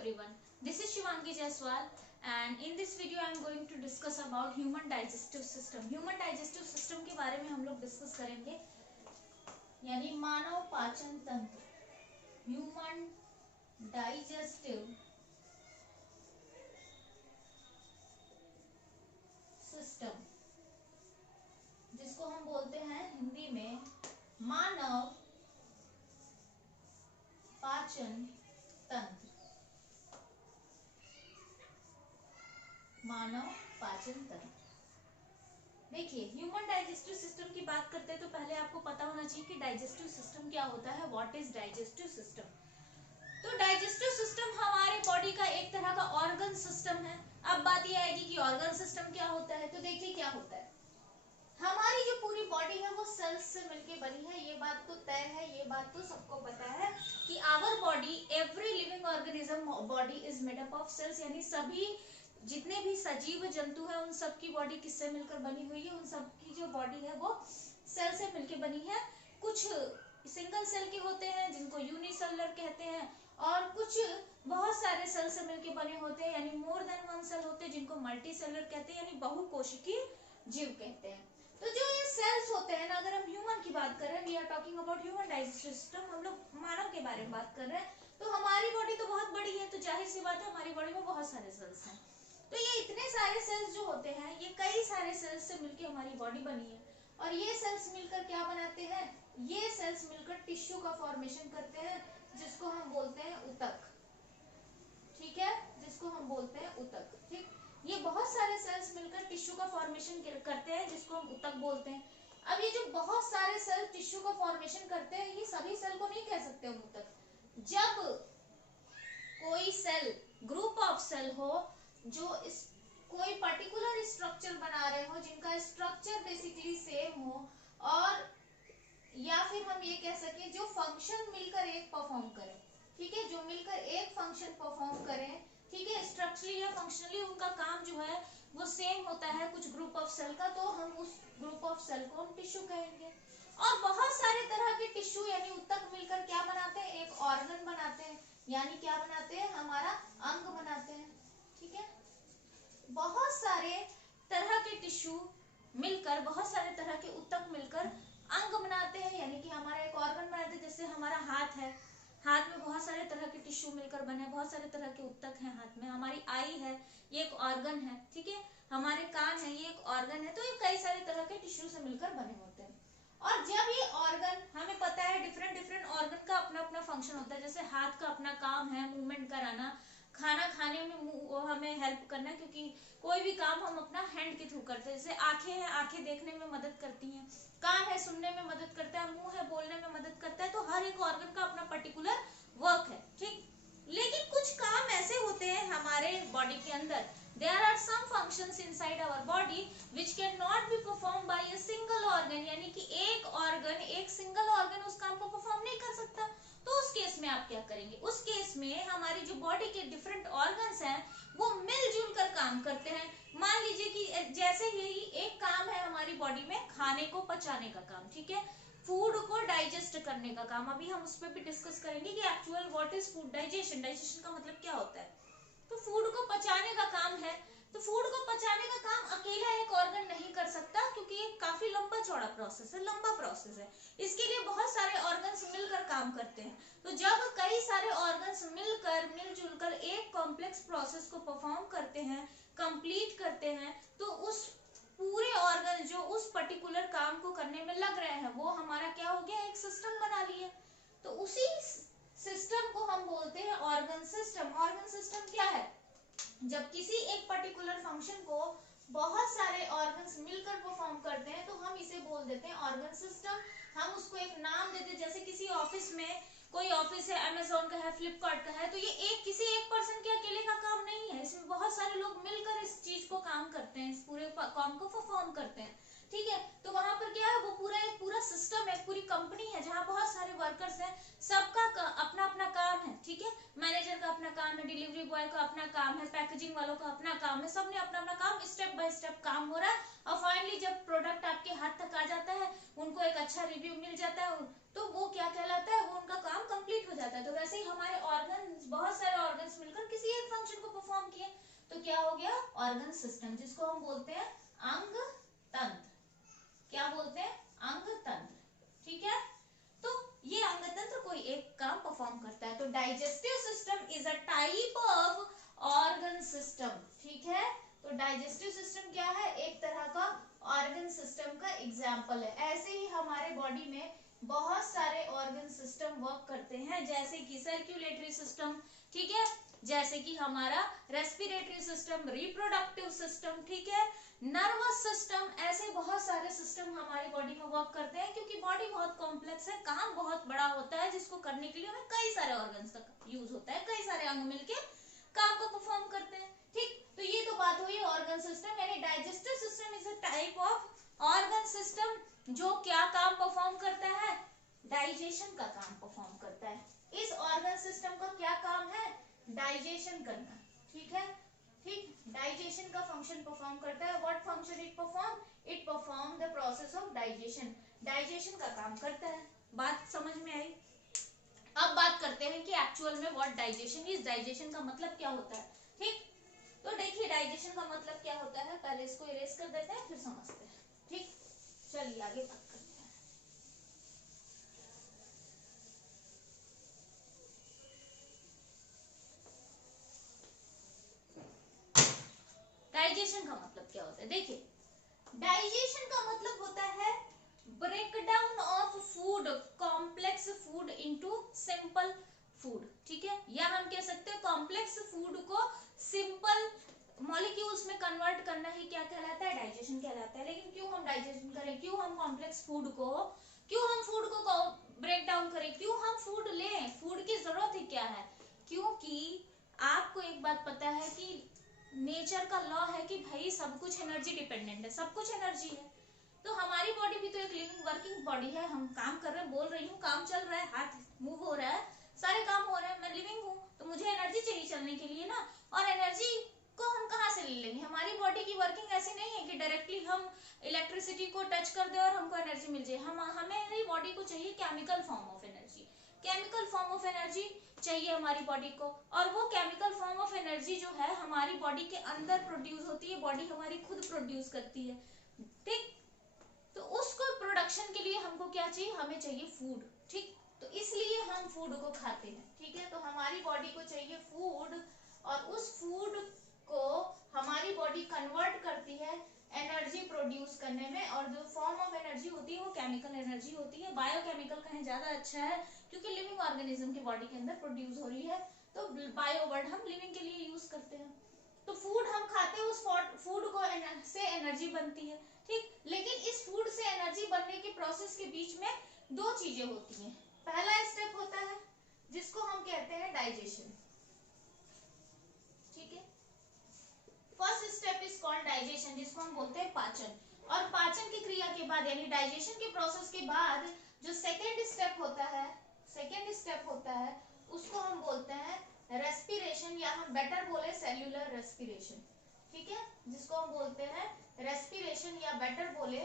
everyone, this is Shivangi Jaiswal and in this video I am going to discuss about human digestive system. Human digestive system के बारे में हम लोग discuss करेंगे, यानी मानव पाचन तंत्र, ह्यूमन डाइजेस्टिव सिस्टम, जिसको हम बोलते हैं हिंदी में मानव पाचन तंत्र। मानव पाचन तंत्र, देखिए ह्यूमन डाइजेस्टिव सिस्टम की बात करते हैं तो पहले आपको पता होना चाहिए कि डाइजेस्टिव सिस्टम क्या होता है। What is digestive system? तो डाइजेस्टिव सिस्टम हमारे बॉडी का एक तरह का ऑर्गन सिस्टम है। अब बात ये आएगी कि ऑर्गन सिस्टम क्या होता है। तो देखिए क्या होता है, हमारी जो पूरी बॉडी है वो सेल्स से मिलके बनी है। ये बात तो तय है, ये बात तो सबको पता है कि our body, every living organism body is made up of cells, यानी सभी जितने भी सजीव जंतु हैं उन सब की बॉडी किससे मिलकर बनी हुई है? उन सब की जो बॉडी है वो सेल से मिलकर बनी है। कुछ सिंगल सेल के होते हैं जिनको यूनिसेलुलर कहते हैं, और कुछ बहुत सारे सेल से मिलकर बने होते हैं, यानी मोर देन वन सेल होते हैं जिनको मल्टी सेलुलर कहते हैं, यानी बहुकोशिकीय जीव कहते हैं। तो जो ये सेल्स होते हैं ना, अगर हम ह्यूमन की बात कर रहे हैं, we are talking about human digestive system, हम लोग मानव के बारे में बात कर रहे हैं, तो हमारी बॉडी तो बहुत बड़ी है, तो जाहिर सी बात है हमारी बॉडी में बहुत सारे सेल्स हैं। तो ये इतने सारे सेल्स जो होते हैं, ये कई सारे सेल्स से मिलकर हमारी बॉडी बनी है, और ये सेल्स मिलकर क्या बनाते हैं? ये सेल्स मिलकर टिश्यू का फॉर्मेशन करते हैं, जिसको हम बोलते हैं ऊतक। ठीक है, जिसको हम बोलते हैं ऊतक। ठीक, ये बहुत सारे सेल्स मिलकर टिश्यू का फॉर्मेशन करते हैं, जिसको हम ऊतक बोलते हैं। अब ये जो बहुत सारे सेल टिश्यू का फॉर्मेशन करते हैं, ये सभी सेल को नहीं कह सकते हम ऊतक। जब कोई सेल, ग्रुप ऑफ सेल हो जो इस कोई पर्टिकुलर स्ट्रक्चर बना रहे हो, जिनका स्ट्रक्चर बेसिकली सेम हो, और या फिर हम ये कह सके जो फंक्शन मिलकर एक परफॉर्म करें। ठीक है, जो मिलकर एक फंक्शन परफॉर्म करें, ठीक है, स्ट्रक्चरली या फंक्शनली उनका काम जो है वो सेम होता है कुछ ग्रुप ऑफ सेल का, तो हम उस ग्रुप ऑफ सेल को हम टिश्यू कहेंगे। और बहुत सारे तरह के टिश्यू यानी ऊतक मिलकर क्या बनाते हैं? एक ऑर्गन बनाते हैं, यानी क्या बनाते हैं? हमारा अंग बनाते हैं। ठीक है, बहुत सारे तरह के टिश्यू मिलकर, बहुत सारे तरह के ऊतक मिलकर अंग बनाते हैं, यानी कि हमारा एक ऑर्गन बनाते हैं। जैसे हमारा हाथ है, हाथ में बहुत सारे तरह के टिश्यू मिलकर बने, बहुत सारे तरह के ऊतक हैं हाथ में। हमारी आई है, ये एक ऑर्गन है। ठीक है, हमारे कान है, ये एक ऑर्गन है। तो ये कई सारे तरह के टिश्यू से मिलकर बने होते हैं। और जब ये ऑर्गन, हमें पता है डिफरेंट डिफरेंट ऑर्गन का अपना अपना फंक्शन होता है। जैसे हाथ का अपना काम है मूवमेंट कराना, खाना खाने में हमें हेल्प करना, क्योंकि कोई भी काम हम अपना हैंड के थ्रू करते हैं। जैसे आंखें हैं, आंखें देखने में मदद करती हैं, कान है सुनने में मदद करता है, मुंह है बोलने में मदद करता है। तो हर एक ऑर्गन का अपना पर्टिकुलर वर्क है। ठीक, लेकिन कुछ काम ऐसे होते हैं हमारे बॉडी के अंदर, there are some functions inside our body which cannot be performed by a single organ, यानी कि एक ऑर्गन, एक सिंगल ऑर्गन उस काम को परफॉर्म नहीं कर सकता। तो उस केस में आप क्या करेंगे? उस केस में हमारी जो बॉडी के डिफरेंट ऑर्गन्स हैं वो मिलजुल कर काम करते हैं। मान लीजिए कि जैसे यही एक काम है हमारी बॉडी में खाने को पचाने का काम, ठीक है, फूड को डाइजेस्ट करने का काम। अभी हम उस पर भी डिस्कस करेंगे कि actual what is food digestion, digestion का मतलब क्या होता है। तो फूड को पचाने का काम है, तो फूड को पचाने का काम अकेला एक ऑर्गन नहीं कर सकता, क्योंकि ये काफी लंबा चौड़ा प्रोसेस है, लंबा प्रोसेस है। इसके लिए बहुत सारे ऑर्गन्स मिलकर काम करते हैं। तो जब कई सारे ऑर्गन्स मिलकर, मिलजुल कर एक कॉम्प्लेक्स प्रोसेस को परफॉर्म करते हैं, कंप्लीट करते हैं, तो उस पूरे ऑर्गन जो उस पर्टिकुलर काम को करने में लग रहे हैं, वो हमारा क्या हो गया? एक सिस्टम बना लिए। तो उसी सिस्टम को हम बोलते हैं ऑर्गन सिस्टम। ऑर्गन सिस्टम क्या है? जब किसी एक पर्टिकुलर फंक्शन को बहुत सारे ऑर्गन्स मिलकर परफॉर्म करते हैं, तो हम इसे बोल देते हैं ऑर्गन सिस्टम। हम उसको एक नाम देते हैं। जैसे किसी ऑफिस में, कोई ऑफिस है, अमेज़न का है, फ्लिपकार्ट का है, तो ये किसी एक पर्सन के अकेले का काम नहीं है, इसमें बहुत सारे लोग मिलकर इस चीज को काम करते हैं, इस पूरे काम को परफॉर्म करते हैं। ठीक है, तो वहां पर क्या है? वो एक पूरा सिस्टम है, पूरी कंपनी है, जहां बहुत सारे वर्कर्स हैं, सबका अपना अपना काम है। ठीक है, मैनेजर का अपना काम है, डिलीवरी बॉय का अपना काम है, पैकेजिंग वालों का अपना काम है, सबने अपना अपना काम, स्टेप बाय स्टेप काम हो रहा है। और फाइनली जब प्रोडक्ट आपके हाथ तक आ जाता है, उनको एक अच्छा रिव्यू मिल जाता है, तो वो क्या कहलाता है? वो उनका काम कंप्लीट हो जाता है। तो वैसे ही हमारे ऑर्गन, बहुत सारे ऑर्गन्स मिलकर फंक्शन को परफॉर्म किए, तो क्या हो गया ऑर्गन सिस्टम, जिसको हम बोलते हैं अंग तंत्र। क्या बोलते हैं अंग तंत्र, ठीक है। तो ये अंग तंत्र कोई एक काम परफॉर्म करता है। तो digestive system is a type of organ system, ठीक है। तो डाइजेस्टिव सिस्टम क्या है, एक तरह का ऑर्गन सिस्टम का एग्जाम्पल है। ऐसे ही हमारे बॉडी में बहुत सारे ऑर्गन सिस्टम वर्क करते हैं, जैसे कि सर्कुलेटरी सिस्टम, ठीक है, जैसे कि हमारा रेस्पिरेटरी सिस्टम, रिप्रोडक्टिव सिस्टम, ठीक है, नर्वस सिस्टम। ऐसे बहुत सारे सिस्टम हमारी बॉडी में वर्क करते हैं, क्योंकि बॉडी बहुत कॉम्प्लेक्स है, काम बहुत बड़ा होता है, जिसको करने के लिए हमें कई सारे ऑर्गन्स का यूज होता है, कई सारे अंग मिलके काम को परफॉर्म करते हैं, ठीक। तो ये तो बात हुई ऑर्गन सिस्टम, यानी digestive system is a type of organ system जो क्या काम परफॉर्म करता है, डाइजेशन का काम परफॉर्म करता है। इस ऑर्गन सिस्टम का क्या काम है, डाइजेशन करना, ठीक है, ठीक, डाइजेशन का फंक्शन परफॉर्म करता है। What function it perform, it perform the process of digestion, digestion का काम करता है। बात समझ में आई। अब बात करते हैं कि एक्चुअल में व्हाट डाइजेशन इज, डाइजेशन का मतलब क्या होता है, ठीक। तो देखिए डाइजेशन का मतलब क्या होता है, पहले इसको इरेज कर देते हैं फिर समझते हैं, ठीक। चलिए आगे बात करते हैं। डाइजेशन का मतलब क्या होता है, देखिए डाइजेशन का मतलब होता है breakdown of food, complex food into simple food, ठीक है, या हम कह सकते हैं कॉम्प्लेक्स फूड को सिंपल मॉलिक्यूल्स में कन्वर्ट करना ही क्या कहलाता है, डाइजेशन कहलाता है। लेकिन क्यों हम डाइजेशन करें, क्यों हम कॉम्प्लेक्स फूड को, क्यों हम फूड को ब्रेक डाउन करें, क्यों हम फूड लें, फूड की जरूरत ही क्या है, क्योंकि आपको एक बात पता है कि नेचर का लॉ है कि भाई सब कुछ एनर्जी डिपेंडेंट है, सब कुछ एनर्जी है। तो हमारी बॉडी भी तो एक लिविंग वर्किंग बॉडी है, हम काम कर रहे हैं, बोल रही हूँ, काम चल रहा है, हाथ मूव हो रहा है, सारे काम हो रहे हैं, मैं लिविंग हूँ, तो मुझे एनर्जी चाहिए चलने के लिए ना। और एनर्जी को हम कहाँ से ले लेंगे, हमारी बॉडी की वर्किंग ऐसी नहीं है कि डायरेक्टली हम इलेक्ट्रिसिटी को टच कर दे और हमको एनर्जी मिल जाए। हमें बॉडी को चाहिए chemical form of energy, chemical form of energy चाहिए हमारी बॉडी को। और वो केमिकल फॉर्म ऑफ एनर्जी जो है हमारी बॉडी के अंदर प्रोड्यूस होती है, बॉडी हमारी खुद प्रोड्यूस करती है, ठीक। तो उसको प्रोडक्शन के लिए हमको क्या चाहिए, हमें चाहिए फूड, ठीक। तो इसलिए हम फूड को खाते हैं, ठीक है। तो हमारी बॉडी को चाहिए फूड, और उस फूड को हमारी बॉडी कन्वर्ट करती है एनर्जी प्रोड्यूस करने में। और जो फॉर्म ऑफ एनर्जी होती है वो केमिकल एनर्जी होती है, बायोकेमिकल कहीं ज्यादा अच्छा है, क्योंकि लिविंग ऑर्गेनिज्म की बॉडी के अंदर प्रोड्यूस हो रही है, तो बायो वर्ड हम लिविंग के लिए यूज करते हैं। तो फूड हम खाते हैं, उस फूड को से एनर्जी बनती है, ठीक। लेकिन इस फूड से एनर्जी बनने के प्रोसेस के बीच में दो चीजें होती हैं। पहला स्टेप होता है जिसको हम कहते हैं डाइजेशन, ठीक है। First step is called digestion, जिसको हम बोलते हैं पाचन। और पाचन की क्रिया के बाद यानी डाइजेशन के प्रोसेस के बाद जो सेकेंड स्टेप होता है उसको हम बोलते हैं रेस्पिरेशन, या हम बेटर बोले सेल्यूलर रेस्पिरेशन, ठीक है, जिसको हम बोलते हैं रेस्पिरेशन, या बेटर बोले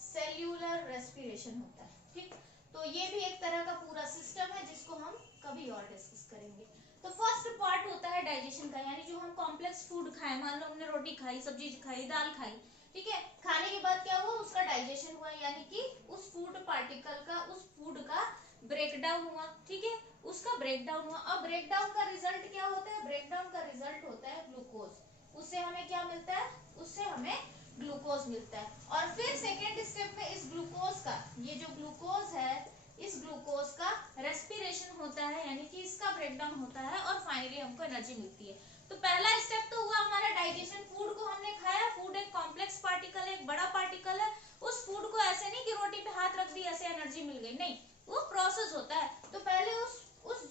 सेल्यूलर रेस्पिरेशन होता है, ठीक। तो ये भी एक तरह का पूरा सिस्टम है जिसको हम कभी और डिस्कस करेंगे। तो फर्स्ट पार्ट होता है डाइजेशन का, यानी जो हम कॉम्प्लेक्स फूड खाए, मान लो हमने रोटी खाई, सब्जी खाई, दाल खाई, ठीक है, खाने के बाद क्या हुआ, उसका डाइजेशन हुआ, यानी कि उस फूड पार्टिकल का, उस फूड का ब्रेकडाउन हुआ, ठीक है, उसका ब्रेकडाउन हुआ। अब ब्रेकडाउन का रिजल्ट क्या होता है, ब्रेकडाउन का रिजल्ट होता है ग्लूकोज। उससे हमें क्या मिलता है, उससे हमें ग्लूकोज मिलता है। और फिर सेकेंड स्टेप में इस ग्लूकोज का, ये जो ग्लूकोज है, इस ग्लूकोज का रेस्पिरेशन होता है, यानी कि इसका ब्रेकडाउन होता है, और फाइनली हमको एनर्जी मिलती है। तो पहला स्टेप तो हुआ हमारा डाइजेशन, फूड को हमने खाया, फूड एक कॉम्प्लेक्स पार्टिकल है, एक बड़ा पार्टिकल है, उस फूड को ऐसे नहीं कि रोटी पे हाथ रख दी ऐसे एनर्जी मिल गई, नहीं, वो प्रोसेस होता है। तो पहले उस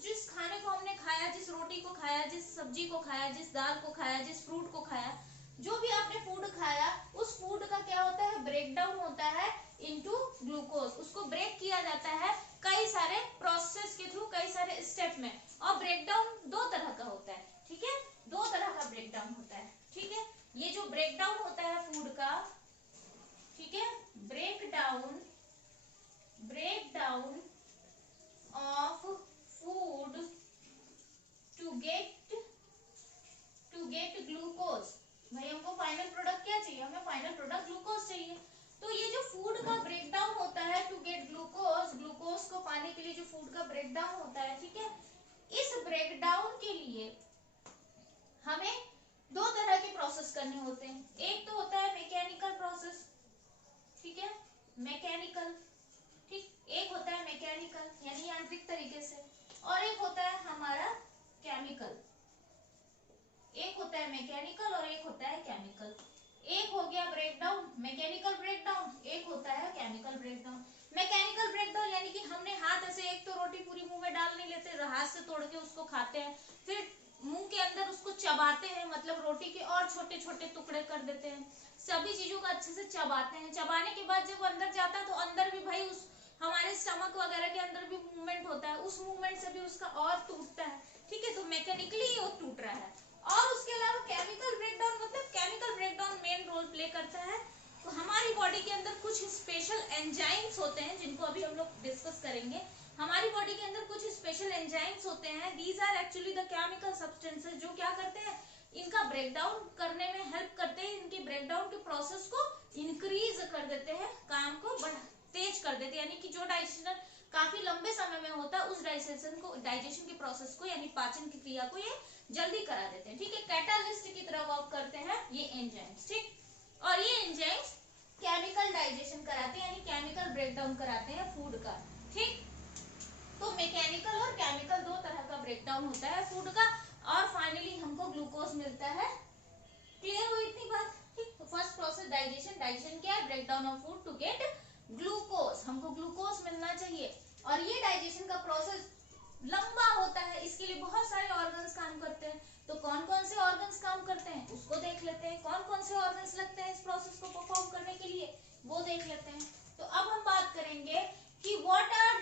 जिस खाने को हमने खाया, जिस रोटी को खाया, जिस सब्जी को खाया, जिस दाल को खाया, जिस फ्रूट को खाया, जो भी आपने फूड खाया, उस फूड का क्या होता है, ब्रेकडाउन होता है इनटू ग्लूकोज। उसको ब्रेक किया जाता है कई सारे प्रोसेस के थ्रू, कई सारे स्टेप में। और ब्रेकडाउन दो तरह का होता है, ठीक है, दो तरह का ब्रेकडाउन होता है, ठीक है। ये जो ब्रेकडाउन होता है फूड का, ठीक है, breakdown of food to get final product glucose चाहिए। तो ये जो फूड का ब्रेकडाउन होता है टू गेट ग्लूकोज, ग्लूकोज को पाने के लिए जो फूड का ब्रेकडाउन होता है, ठीक है, इस ब्रेकडाउन के लिए हमें दो तरह के प्रोसेस करने होते हैं। एक तो होता है मैकेनिकल प्रोसेस, ठीक है, मैकेनिकल, ठीक, एक होता है मैकेनिकल यानी यांत्रिक तरीके से, और एक होता है हमारा केमिकल। एक होता है मैकेनिकल और एक होता है केमिकल। एक हो गया ब्रेकडाउन, मैकेनिकल ब्रेकडाउन, एक होता है केमिकल ब्रेकडाउन। मैकेनिकल ब्रेकडाउन यानी कि हमने हाथ से एक तो रोटी पूरी मुंह में डाल नहीं लेते, हाथ से तोड़ के उसको खाते हैं, फिर मुंह के अंदर उसको चबाते हैं, मतलब रोटी के और छोटे छोटे टुकड़े कर देते हैं, सभी चीजों को अच्छे से चबाते हैं। चबाने के बाद जब अंदर जाता है तो अंदर भी भाई उस हमारे स्टमक वगैरह के अंदर भी मूवमेंट होता है, उस मूवमेंट से भी उसका और टूटता है, ठीक है, तो मैकेनिकली वो टूट रहा है। और उसके अलावा केमिकल ब्रेकडाउन, मतलब chemical breakdown main role play करता है। तो हमारी बॉडी के अंदर कुछ स्पेशल एंजाइम्स होते हैं जिनको अभी हम लोग डिस्कस करेंगे। हमारी बॉडी के अंदर कुछ स्पेशल एंजाइम्स होते हैं, these are actually the chemical substances, जो क्या करते हैं, इनका ब्रेकडाउन करने में हेल्प करते हैं, इनके ब्रेकडाउन के प्रोसेस को इंक्रीज कर देते हैं, काम को तेज कर देते हैं, यानी कि जो डाइजेशन काफी लंबे समय में होता है उस डाइजेशन के प्रोसेस को यानी पाचन की क्रिया को ये जल्दी करा देते हैं, ठीक है, कैटालिस्ट की तरह वर्क करते हैं ये एंजाइम्स, ठीक। और ये एंजाइम्स केमिकल डाइजेशन कराते हैं यानी केमिकल ब्रेकडाउन कराते हैं फूड का, ठीक। तो मैकेनिकल और केमिकल दो तरह का ब्रेकडाउन होता है फूड का, और फाइनली हमको ग्लूकोज मिलता है। क्लियर हुई इतनी बात, ठीक। तो फर्स्ट प्रोसेस डाइजेशन, डाइजेशन क्या है, breakdown of food to get glucose, हमको ग्लूकोज मिलना चाहिए। और ये डाइजेशन का प्रोसेस लंबा होता है, इसके लिए बहुत सारे ऑर्गन्स काम करते हैं। तो कौन कौन से ऑर्गन्स काम करते हैं उसको देख लेते हैं, कौन कौन से ऑर्गन्स लगते हैं इस प्रोसेस को परफॉर्म करने के लिए वो देख लेते हैं। तो अब हम बात करेंगे कि what are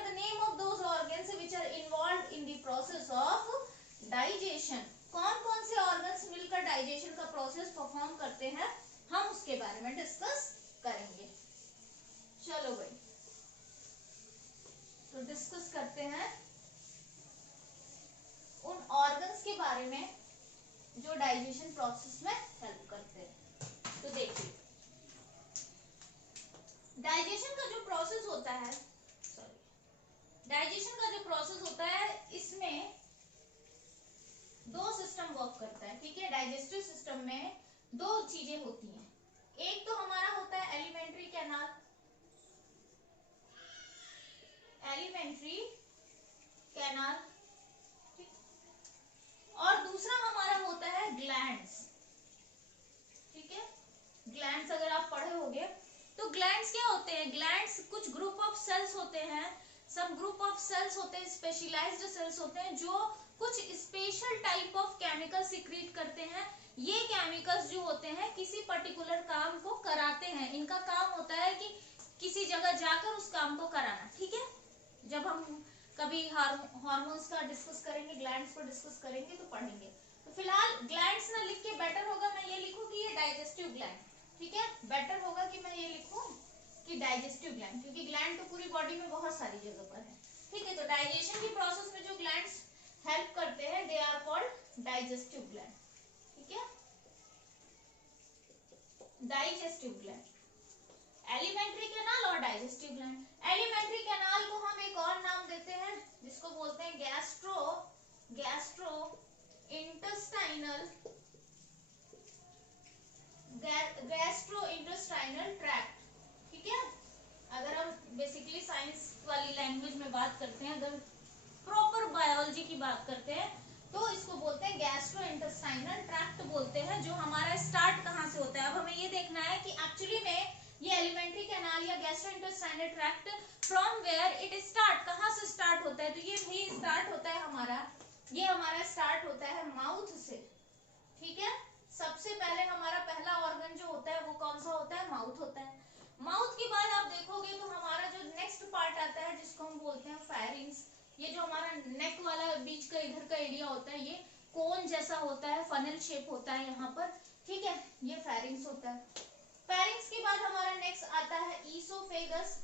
the name of those organs which are involved in the process of digestion. कौन कौन से ऑर्गन्स मिलकर डाइजेशन का प्रोसेस परफॉर्म करते हैं, हम उसके बारे में डिस्कस करेंगे। चलो भाई, तो डिस्कस करते हैं उन ऑर्गन्स के बारे में जो डाइजेशन प्रोसेस में हेल्प करते हैं। तो देखिए, डाइजेशन का जो प्रोसेस होता है, डाइजेशन का जो प्रोसेस होता है इसमें दो सिस्टम वर्क करता है, ठीक है। डाइजेस्टिव सिस्टम में दो चीजें होती हैं, एक तो हमारा होता है एलिमेंट्री कैनाल, एलिमेंट्री कैनाल, ठीक, और दूसरा हमारा होता है ग्लैंड्स, ठीक है। ग्लैंड्स अगर आप पढ़े होंगे तो ग्लैंड्स क्या होते हैं, ग्लैंड्स कुछ ग्रुप ऑफ सेल्स होते हैं, सब ग्रुप ऑफ सेल्स होते हैं, स्पेशलाइज्ड सेल्स होते हैं जो कुछ special type of chemical secrete करते हैं। ये केमिकल्स जो होते हैं किसी पर्टिकुलर काम को कराते हैं, इनका काम होता है कि किसी जगह जाकर उस काम को कराना, ठीक है। जब हम कभी हार्मोन्स का डिस्कस करेंगे, ग्लैंड्स को डिस्कस करेंगे तो पढ़ेंगे। तो फिलहाल ग्लैंड्स ना लिख के बेटर होगा मैं ये लिखूं कि ये डाइजेस्टिव ग्लैंड, ठीक है, बेटर होगा कि मैं ये लिखूं कि डाइजेस्टिव ग्लैंड, क्योंकि ग्लैंड तो पूरी बॉडी में बहुत सारी जगह पर है, ठीक है। तो डाइजेशन की प्रोसेस में जो ग्लैंड्स हेल्प करते हैं they are called digestive gland, ठीक है, डाइजेस्टिव ग्लैंड, एलिमेंट्री कैनाल और डाइजेस्टिव ग्लैंड। एलिमेंट्री कैनाल को हम एक और नाम देते हैं जिसको बोलते हैं गैस्ट्रो इंटेस्टाइनल ट्रैक्ट, ठीक है। अगर हम बेसिकली साइंस वाली लैंग्वेज में बात करते हैं, अगर प्रॉपर बायोलॉजी की बात करते हैं तो इसको बोलते हैं गैस्ट्रो इंटेस्टाइनल ट्रैक्ट बोलते हैं, जो हमारा स्टार्ट कहाँ से होता है। अब हमें ये देखना है कि एक्चुअली में ये एलिमेंट्री कैनाल या gastrointestinal tract from where it start, कहाँ से स्टार्ट होता है। तो ये भी स्टार्ट होता है हमारा, ये हमारा स्टार्ट होता है माउथ से, ठीक है। सबसे पहले हमारा पहला ऑर्गन जो होता है वो कौन सा होता है, माउथ होता है। माउथ के बाद आप देखोगे तो हमारा जो नेक्स्ट पार्ट आता है जिसको हम बोलते हैं फेरिंग्स, ये जो हमारा नेक वाला बीच का इधर का एरिया होता है ये कोन जैसा होता है, फनल शेप होता है यहाँ पर, ठीक है, ये फेरिंग्स होता है। फेरिंग्स के बाद हमारा नेक्स्ट आता है ईसोफेगस,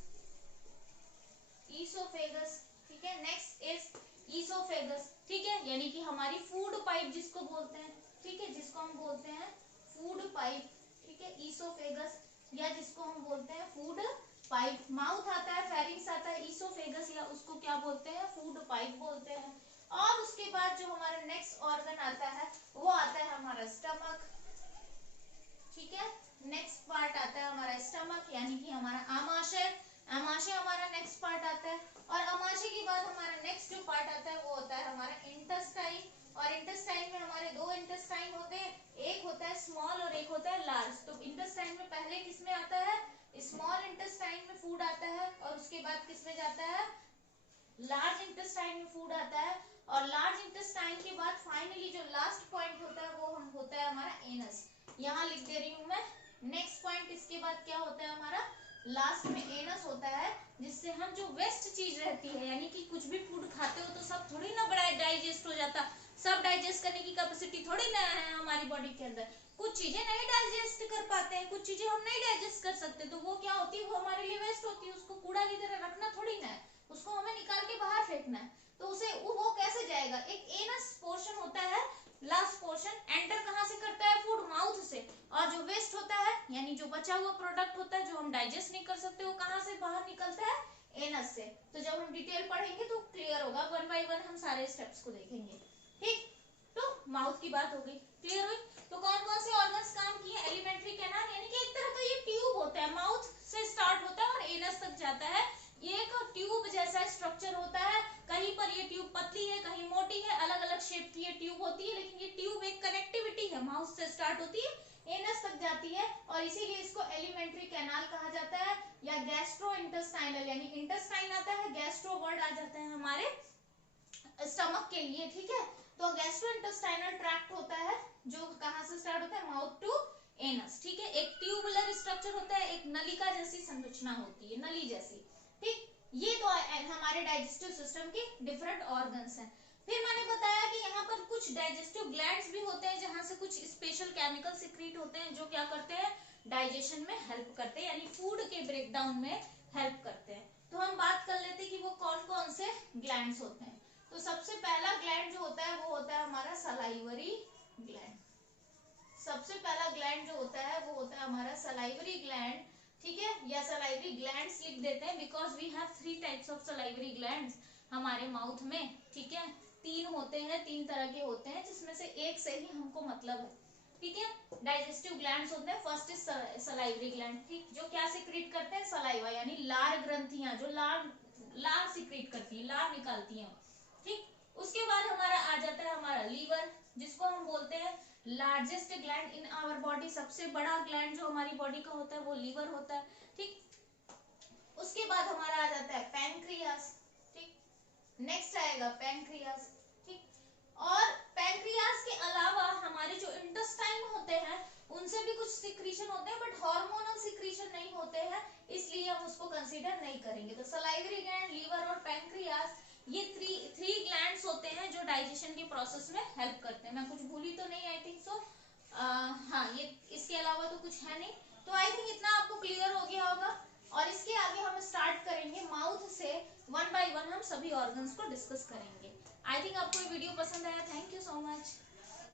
ठीक है, नेक्स्ट इज ईसोफेगस, ठीक है, यानी कि हमारी फूड पाइप जिसको बोलते हैं, ठीक है, जिसको हम बोलते हैं फूड पाइप, ठीक है, ईसोफेगस या जिसको हम बोलते हैं फूड पाइप। माउथ आता है, फेरिंग्स आता है, ईसोफेगस या उसको क्या बोलते हैं, फूड पाइप बोलते हैं। और उसके बाद जो हमारा नेक्स्ट ऑर्गन आता है वो आता है हमारा स्टमक। ठीक है, नेक्स्ट पार्ट आता है हमारा स्टमक यानी कि हमारा आमाशय। आमाशय हमारा नेक्स्ट पार्ट आता है। और आमाशय के बाद हमारा नेक्स्ट जो पार्ट आता है वो होता है हमारा इंटेस्टाइन। और इंटेस्टाइन में हमारे दो इंटेस्टाइन होते हैं, एक होता है स्मॉल और एक होता है लार्ज। तो इंटेस्टाइन में पहले किसमें आता है, स्मॉल इंटेस्टाइन में फूड आता है, और उसके बाद किसमें जाता है, लार्ज इंटेस्टाइन में फूड आता है। और लार्ज इंटेस्टाइन के बाद फाइनली जो लास्ट पॉइंट होता है वो होता है हमारा एनस। यहाँ लिख दे रही हूं मैं। नेक्स्ट पॉइंट इसके बाद क्या होता है हमारा, लास्ट में एनस होता है, जिससे हम जो वेस्ट चीज रहती है, यानी कि कुछ भी फूड खाते हो तो सब थोड़ी ना बड़ा डाइजेस्ट हो जाता, सब डाइजेस्ट करने की कैपेसिटी थोड़ी ना है हमारी बॉडी के अंदर। कुछ चीजें नहीं डाइजेस्ट कर पाते हैं, कुछ चीजें हम नहीं डाइजेस्ट कर सकते, तो वो क्या होती है, वो हमारे लिए वेस्ट होती है। उसको कूड़ा की तरह रखना थोड़ी ना है, उसको हमें निकाल के बाहर फेंकना है। तो उसे वो कैसे जाएगा, एक एनस पोर्शन होता है, लास्ट पोर्शन एंटर कहां से करता है, फूड माउथ से। और जो वेस्ट होता है यानी जो बचा हुआ प्रोडक्ट होता है जो हम डाइजेस्ट नहीं कर सकते, वो कहां से बाहर निकलता है, एनस से। तो जब हम डिटेल पढ़ेंगे तो क्लियर होगा, वन बाय वन हम सारे स्टेप्स को देखेंगे। ठीक, तो माउथ की बात हो गई, क्लियर हुई। तो कौन कौन से ऑर्गन्स काम किए, एलिमेंट्री कैनाल यानी कि एक तरह का ये ट्यूब होता है, माउथ से स्टार्ट होता है और एनस तक जाता है। ये एक ट्यूब जैसा स्ट्रक्चर होता है, कहीं पर ये ट्यूब पतली है, कहीं मोटी है, अलग अलग शेप की ये ट्यूब होती है, लेकिन ये ट्यूब एक कनेक्टिविटी है, माउथ से स्टार्ट होती है, एनस तक जाती है, और इसीलिए इसको एलिमेंट्री कैनाल कहा जाता है, या गैस्ट्रो इंटेस्टाइनल, यानी इंटेस्टाइन आता है, गैस्ट्रो वर्ड आ जाता है हमारे स्टमक के लिए। ठीक है, तो गैस्ट्रो इंटेस्टाइनल ट्रैक्ट होता है जो कहां से स्टार्ट होता है, माउथ टू एनस। ठीक है, एक ट्यूबुलर स्ट्रक्चर होता है, एक नलिका जैसी संरचना होती है, नली जैसी। ठीक, ये तो हमारे डाइजेस्टिव सिस्टम के डिफरेंट ऑर्गन्स हैं। फिर मैंने बताया कि यहाँ पर कुछ डाइजेस्टिव ग्लैंड्स भी होते हैं, जहां से कुछ स्पेशल केमिकल सिक्रीट होते हैं जो क्या करते हैं, डाइजेशन में हेल्प करते हैं, यानी फूड के ब्रेकडाउन में हेल्प करते हैं। तो हम बात कर लेते हैं कि वो कौन कौन से ग्लैंड्स होते हैं। तो सबसे पहला ग्लैंड जो होता है वो होता है हमारा सलाइवरी ग्लैंड। सबसे पहला ग्लैंड जो होता है वो होता है हमारा सलाइवरी ग्लैंड। ठीक है, या सलाइवरी ग्लैंड्स लिख देते हैं, because we have 3 types of salivary glands हमारे माउथ में। ठीक है, 3 होते हैं, 3 तरह के होते हैं, जिसमें से एक से ही हमको मतलब है। ठीक है, डाइजेस्टिव ग्लैंड्स होते हैं, फर्स्ट इज सलाइवरी ग्लैंड। ठीक, जो क्या सिक्रीट करते हैं, सलाइवा यानी लार ग्रंथियां, जो लार सिक्रीट करती है, लार निकालती हैं। ठीक, उसके बाद हमारा आ जाता है हमारा लीवर, जिसको हम बोलते हैं largest gland in our body. सबसे बड़ा ग्लैंड जो हमारी बॉडी का होता है वो लीवर होता है। ठीक, उसके बाद हमारा आ जाता है पैंक्रियास। ठीक, नेक्स्ट आएगा पैंक्रियास। ठीक, और पैंक्रियास के अलावा हमारे जो इंटेस्टाइन होते हैं उनसे भी कुछ सिक्रीशन होते हैं, बट हार्मोनल सिक्रीशन नहीं होते हैं, इसलिए हम उसको कंसीडर नहीं करेंगे। तो सलाइवरी ग्लैंड, लीवर और पैंक्रियास, ये थ्री ग्लैंड्स होते हैं जो डाइजेशन के प्रोसेस में हेल्प करते हैं। मैं कुछ भूली तो नहीं, आई थिंक सो। हाँ, ये इसके अलावा तो कुछ है नहीं। तो आई थिंक इतना आपको क्लियर हो गया होगा, और इसके आगे हम स्टार्ट करेंगे माउथ से, वन बाय वन हम सभी ऑर्गन्स को डिस्कस करेंगे। आई थिंक आपको ये वीडियो पसंद आया। Thank you so much.